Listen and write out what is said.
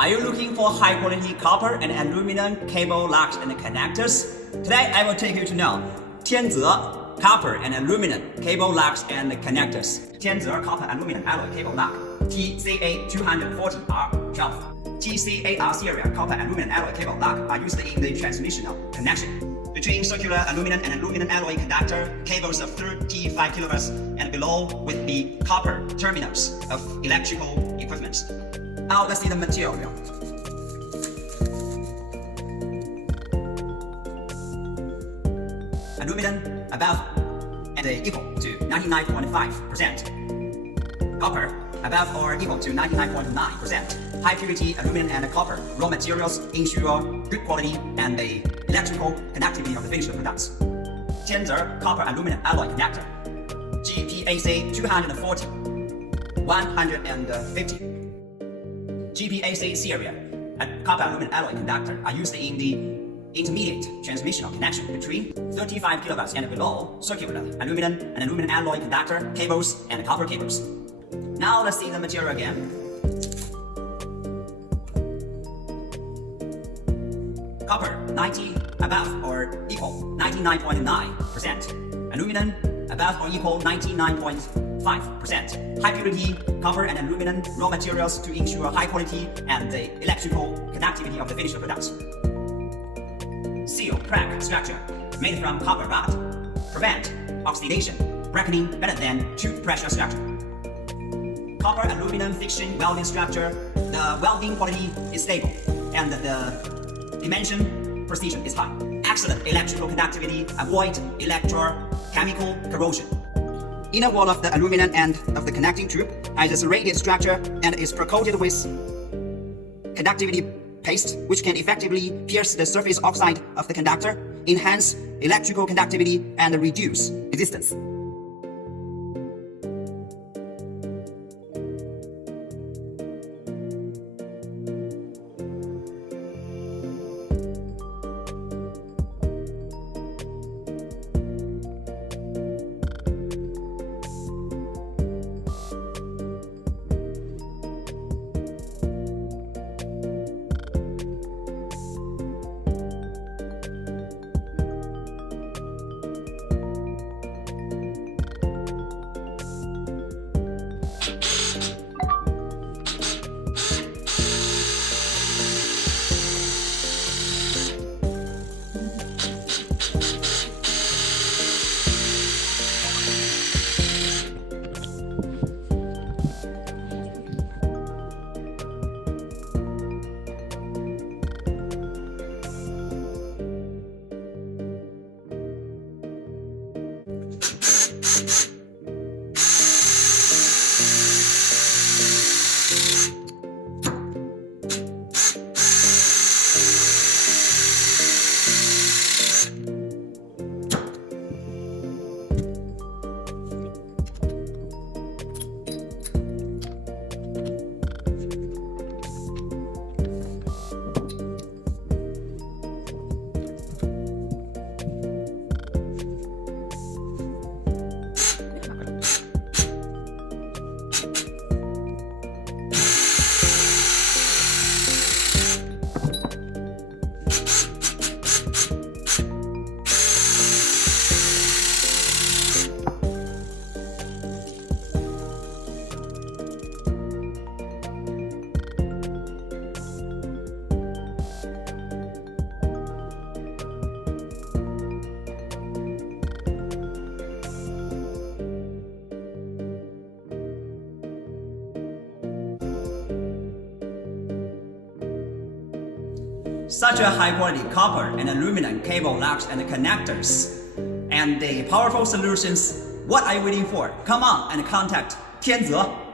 Are you looking for high quality copper and aluminum cable lugs and connectors? Today I will take you to know Tianze copper and aluminum cable lugs and connectors. Tianze copper aluminum alloy cable lug TCA240R12. TCAR series copper aluminum alloy cable lug are used in the transmissional connection between circular aluminum and aluminum alloy conductor cables of 35 kV and below with the copper terminals of electrical equipment. Now let's see the material. Aluminum above and equal to 99.5%. Copper above or equal to 99.9%. High purity aluminum and copper raw materials ensure good quality and the electrical connectivity of the finished products. Tianze copper aluminum alloy connector GPAC 240 150 GPAC series copper aluminum alloy conductor are used in the intermediate transmissional connection between 35 kV and below circular aluminum and aluminum alloy conductor cables and copper cables. Now let's see the material again. Copper 90 above or equal 99.9%. Aluminum above or equal 99.5%. High purity copper and aluminum raw materials to ensure high quality and the electrical connectivity of the finished products. Seal crack structure made from copper rod. Prevent oxidation, bracketing better than tube pressure structure. Copper aluminum friction welding structure. The welding quality is stable and the dimension precision is high. Excellent electrical conductivity, avoid electrochemical corrosion. Inner wall of the aluminum end of the connecting tube has a serrated structure and is pre-coated with conductivity paste, which can effectively pierce the surface oxide of the conductor, enhance electrical conductivity, and reduce resistance. Such a high quality copper and aluminum cable lugs and connectors and the powerful solutions. What are you waiting for? Come on and contact Tianze.